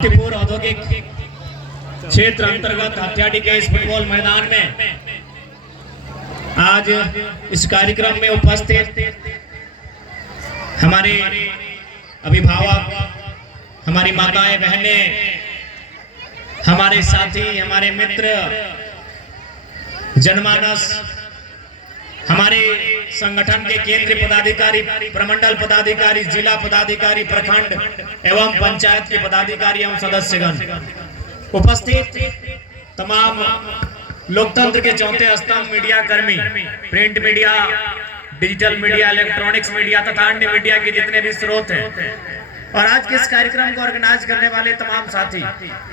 समस्तीपुर औद्योगिक क्षेत्र अंतर्गत हत्याडी के इस फुटबॉल मैदान में आज इस कार्यक्रम में उपस्थित हमारे अभिभावक, हमारी माताएं बहनें, हमारे साथी, हमारे मित्र, जनमानस, हमारे संगठन के केंद्रीय पदाधिकारी, प्रमंडल पदाधिकारी, जिला पदाधिकारी, प्रखंड एवं पंचायत के पदाधिकारी एवं सदस्यगण, उपस्थित तमाम लोकतंत्र के चौथे स्तंभ मीडिया कर्मी, print media, digital media, electronics media तथा अन्य मीडिया के जितने भी स्रोत हैं, और आज के इस कार्यक्रम को ऑर्गेनाइज करने वाले तमाम साथी,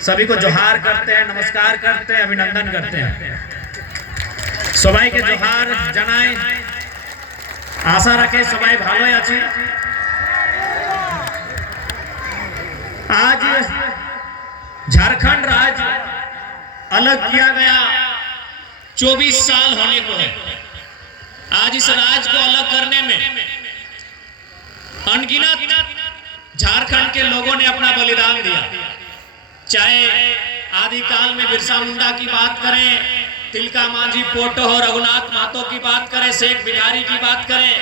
सभी को जोहार करते हैं, नमस्कार करते हैं, अभिनंदन करते हैं। सबाई के जोहार जनाए, आशा रखे सबाई भालो आछी। आज झारखंड राज्य अलग किया गया 24 साल होने को है। आज इस राज्य को अलग करने में अनगिनत झारखंड के लोगों ने अपना बलिदान दिया। चाहे आदिकाल में बिरसा मुंडा की बात करें, तिलका मांझी, पोटो और रघुनाथ महतो की बात करें, शेख बिहारी की बात करें,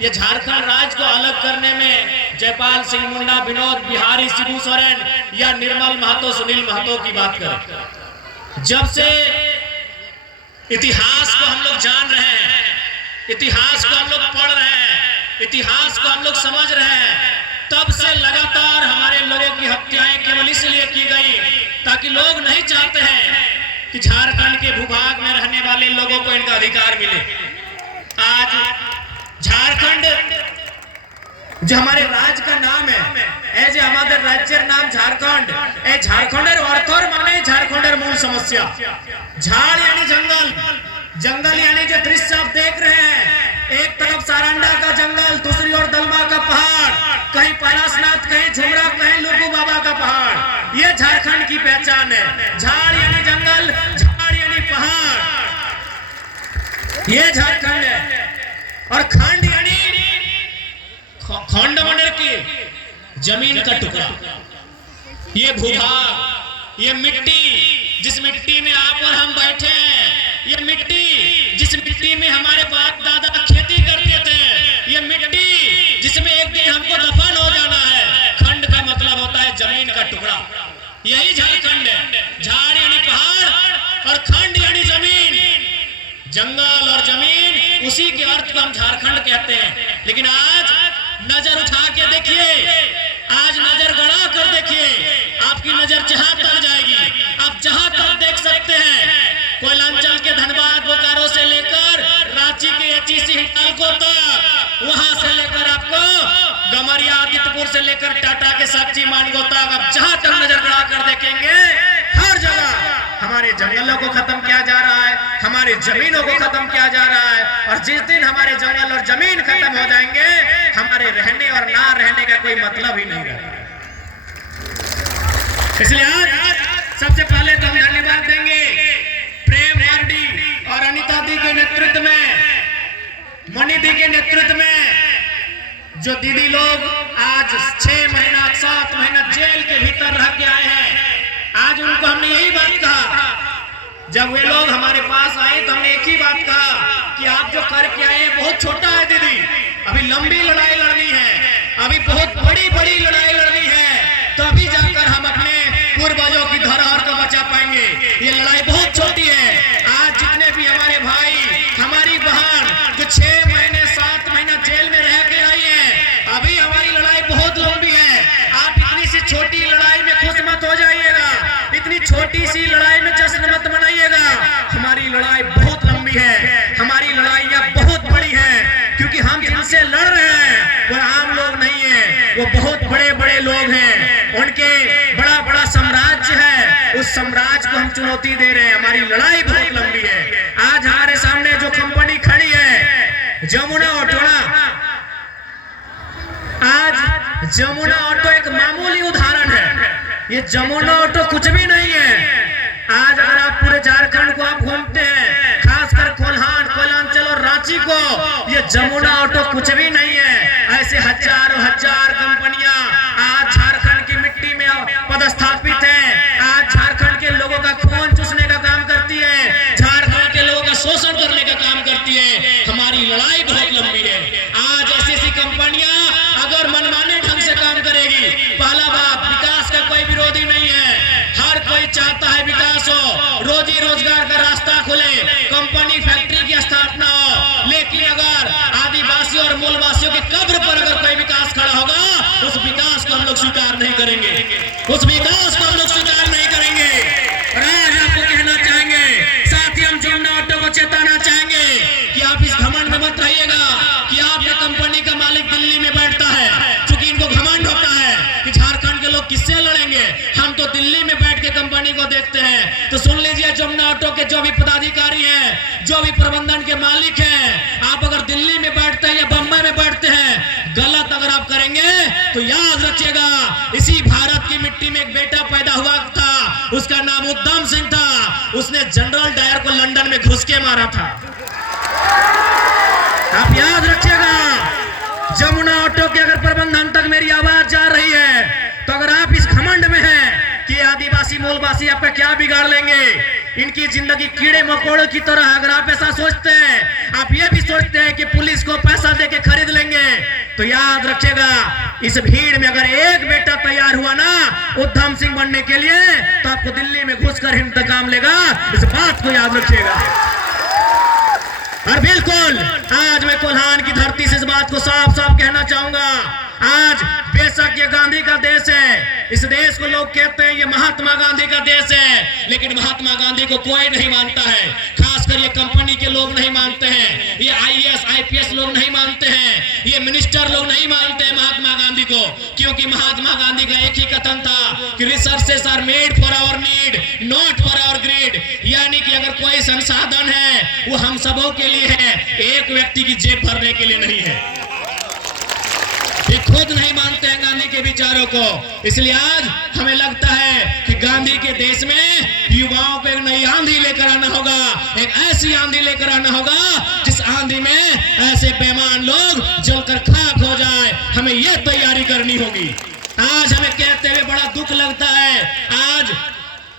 ये झारखंड राज्य को अलग करने में जयपाल सिंह मुंडा, विनोद बिहारी, शिबू सोरेन या निर्मल महतो, सुनील महतो की बात करें। जब से इतिहास को हम लोग जान रहे हैं, इतिहास को हम लोग पढ़ रहे हैं, इतिहास को हम लोग समझ रहे हैं, तब से लगातार हमारे लोगों की हत्याएं केवल इसलिए की गई ताकि लोग नहीं चाहते हैं कि झारखंड के भूभाग में रहने वाले लोगों को इनका अधिकार मिले। आज झारखंड जो हमारे राज्य का नाम है, ऐसे हमारे राज्य नाम झारखंड, झारखंडर अर्थर माने झारखंडर मूल समस्या। झाड़ यानी जंगल, जंगल यानी जो दृश्य आप देख रहे हैं, एक तरफ सारंडा का जंगल, दूसरी ओर दलमा का पहाड़, कहीं पैलासनाथ, कहीं झुमरा, कहीं लुगू बाबा का पहाड़, ये झारखंड की पहचान है। झाड़ यानी जंगल, झाड़ यानी पहाड़, ये झारखंड है। और खंड यानी खंड मंडल की जमीन का टुकड़ा, ये भूभाग, ये मिट्टी जिस मिट्टी में आप और हम बैठे हैं, ये मिट्टी जिस मिट्टी में हमारे बाप दादा खेती करते थे, ये मिट्टी जिसमें एक दिन हमको दफन हो जाना है। खंड का मतलब होता है जमीन का टुकड़ा, यही झारखंड है। झाड़ यानी पहाड़ और खंड यानी जमीन, जंगल और जमीन, उसी के अर्थ को हम झारखंड कहते हैं। लेकिन आज नजर उठा के देखिए, आज नजर गड़ा कर देखिए, आपकी नजर जहां तक जाएगी, आप जहां तक देख सकते हैं, कोयलांचल के धनबाद, बोकारो से लेकर रांची के एचईसी हिंडाल्को तक, वहां से लेकर आपको गमरिया, आदित्यपुर से लेकर टाटा के साक्षी मानगो तक, आप जहां तक नजर गड़ा कर देखेंगे, हर जगह हमारे जंगलों को खत्म किया जा रहा है, हमारी जमीनों को खत्म किया जा रहा है। और जिस दिन हमारे जंगल और जमीन खत्म हो जाएंगे, हमारे रहने और ना रहने का कोई मतलब ही नहीं रहेगा। इसलिए आज सबसे पहले तो हम धन्यवाद देंगे प्रेम मार्डी और अनिता दी के नेतृत्व में, मणि दी के नेतृत्व में, जो दीदी लोग आज 6 महीना 7 महीना जेल के भीतर रह के आए हैं। आज उनको हमने यही बात कहा, जब वे लोग हमारे पास आए तो हमने एक ही बात कहा कि आप जो करके आए हैं बहुत छोटा है दीदी, अभी लंबी लड़ाई लड़नी है, अभी बहुत बड़ी बड़ी लड़ाई लड़नी है, तो अभी जाकर हम अपने पूर्वजों की धरोहर को बचा पाएंगे। ये लड़ाई बहुत छोटी है। आज जितने भी हमारे भाई, हमारी बहन जो 6 महीने 7 महीना जेल में रह के आई है, अभी हमारी लड़ाई बहुत लंबी है। आप इतनी सी छोटी लड़ाई में खुश मत हो जाइएगा, इतनी छोटी सी लड़ाई में जश्न मत मनाइएगा। हमारी लड़ाई बहुत लंबी है, हमारी लड़ाइयाँ बहुत बड़ी हैं, क्योंकि हम जिनसे लड़ रहे हैं वो आम लोग नहीं है, वो बहुत बड़े बड़े लोग हैं, उनके बड़ा बड़ा साम्राज्य है, उस साम्राज्य को हम चुनौती दे रहे हैं। हमारी लड़ाई बहुत लंबी है। आज हमारे सामने जो कंपनी खड़ी है, जमुना ऑटो, आज जमुना ऑटो एक मामूली उदाहरण है। ये जमुना ऑटो कुछ भी नहीं है। आज अगर आप पूरे झारखंड को आप घूमते हैं, खासकर कोल्हान, कोयलांचल और रांची को, ये जमुना ऑटो कुछ भी नहीं है। ऐसे हजारों हजार कंपनियां आज झारखंड की मिट्टी में पदस्थापित चाहता है विकास हो, रोजी रोजगार का रास्ता खुले, कंपनी फैक्ट्री की स्थापना हो, लेकिन अगर आदिवासी और मूलवासियों की कब्र पर अगर कोई विकास खड़ा होगा, उस विकास को हम लोग स्वीकार नहीं करेंगे, उस विकास को हम लोग स्वीकार नहीं करेंगे। और आज आपको कहना चाहेंगे, साथ ही हम जमुना ऑटो को चेताना चाहेंगे कि आप इस घमंड में मत रहिएगा कि आपके कंपनी का मालिक दिल्ली में बैठता है, क्योंकि इनको घमंड होता है कि झारखंड के लोग किससे लड़ेंगे, हम तो दिल्ली में बैठ के कंपनी को देखते हैं। तो सुन लीजिए, जमुना ऑटो के जो भी पदाधिकारी हैं, जो भी प्रबंधन के मालिक हैं, आप अगर दिल्ली में बैठते हैं या बम्बई में बैठते हैं, गलत अगर आप करेंगे तो याद रखिएगा, इसी भारत की मिट्टी में एक बेटा पैदा हुआ था, उसका नाम उद्धम सिंह था, उसने जनरल डायर को लंदन में घुस के मारा था। आप याद रखिएगा, जमुना ऑटो के अगर प्रबंधन तक मेरी आवाज जा रही है, तो अगर आप इस घमंड में हैं कि आदिवासी मूलवासी आपका क्या बिगाड़ लेंगे, इनकी जिंदगी कीड़े मकोड़ों की तरह, अगर आप ऐसा सोचते हैं, आप ये भी सोचते हैं कि पुलिस को पैसा देके खरीद लेंगे, तो याद रखिएगा, इस भीड़ में अगर एक बेटा तैयार हुआ ना उद्धम सिंह बनने के लिए, तो आपको दिल्ली में घुसकर इंतकाम लेगा, इस बात को याद रखिएगा। और बिल्कुल आज मैं कोल्हान की धरती से इस बात को साफ साफ कहना चाहूंगा, आज बेशक ये गांधी का देश है, इस देश को लोग कहते हैं ये महात्मा गांधी का देश है, लेकिन महात्मा गांधी को कोई नहीं मानता है, खासकर ये कंपनी के लोग नहीं मानते हैं, ये आईएएस आईपीएस लोग नहीं मानते हैं, ये मिनिस्टर लोग नहीं मानते हैं महात्मा गांधी को, क्योंकि महात्मा गांधी का एक ही कथन था कि resources are made for our need, not for our greed, यानी कि अगर कोई संसाधन है वो हम सबों के लिए है, एक व्यक्ति की जेब भरने के लिए नहीं है। ये खुद नहीं मानते हैं गांधी के विचारों को, इसलिए आज हमें लगता है कि गांधी के देश में युवाओं को एक नई आंधी लेकर आना होगा, एक ऐसी आंधी लेकर आना होगा जिस आंधी में ऐसे बेईमान लोग जलकर खाक हो जाए, हमें ये तैयारी करनी होगी। आज हमें कहते हुए बड़ा दुख लगता है, आज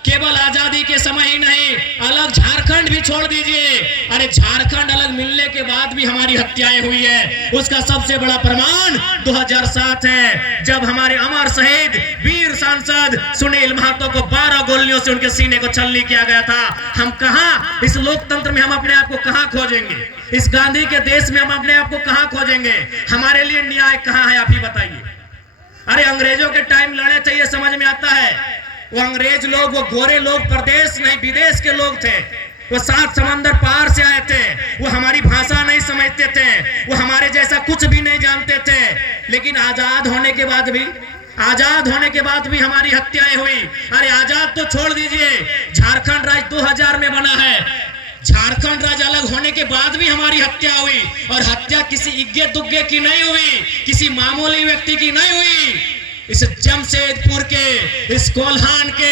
केवल आजादी के समय ही नहीं, अलग झारखंड भी छोड़ दीजिए, अरे झारखंड अलग मिलने के बाद भी हमारी हत्याएं हुई है, उसका सबसे बड़ा प्रमाण 2007 है, जब हमारे अमर शहीद वीर सांसद सुनील महतो को 12 गोलियों से उनके सीने को छलनी किया गया था। हम कहां, इस लोकतंत्र में हम अपने आप को कहां खोजेंगे, इस गांधी के देश में हम अपने आप को कहां खोजेंगे, हमारे लिए न्याय कहां है, आप ही बताइए। अरे अंग्रेजों के टाइम लड़े थे, ये समझ में आता है, वो अंग्रेज लोग, वो गोरे लोग प्रदेश नहीं विदेश के लोग थे, वो 7 समंदर पार से आए थे, वो हमारी भाषा नहीं समझते थे, वो हमारे जैसा कुछ भी नहीं जानते थे, लेकिन आजाद होने के बाद भी हमारी हत्याएं हुई। अरे आजाद तो छोड़ दीजिए, झारखंड राज्य 2000 में बना है, झारखंड राज्य अलग होने के बाद भी हमारी हत्या हुई, और हत्या किसी इग्गे दुग्गे की नहीं हुई, किसी मामूली व्यक्ति की नहीं हुई, इस जमशेदपुर के, इस कोल्हान के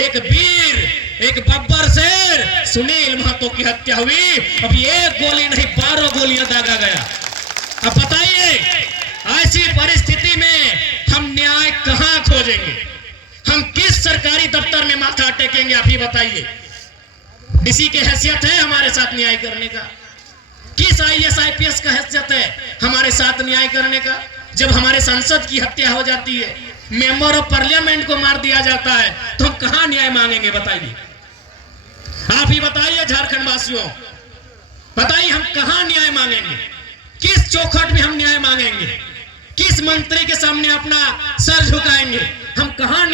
एक वीर, एक बब्बर शेर सुनील महतो की हत्या हुई। अब एक गोली नहीं 12 गोलियां दागा गया। अब बताइए, ऐसी परिस्थिति में हम न्याय कहां खोजेंगे, हम किस सरकारी दफ्तर में माथा टेकेंगे, आप ही बताइए। डीसी की हैसियत है हमारे साथ न्याय करने का, किस आईएएस आईपीएस का हैसियत है हमारे साथ न्याय करने का, जब हमारे सांसद की हत्या हो जाती है, मेंबर ऑफ पार्लियामेंट को मार दिया जाता है, तो हम कहां न्याय मांगेंगे, बताइए। आप ही बताइए झारखंड वासियों, बताइए हम कहां न्याय मांगेंगे, किस चौखट में हम न्याय मांगेंगे, किस मंत्री के सामने अपना सर झुकाएंगे, हम कहां न्याय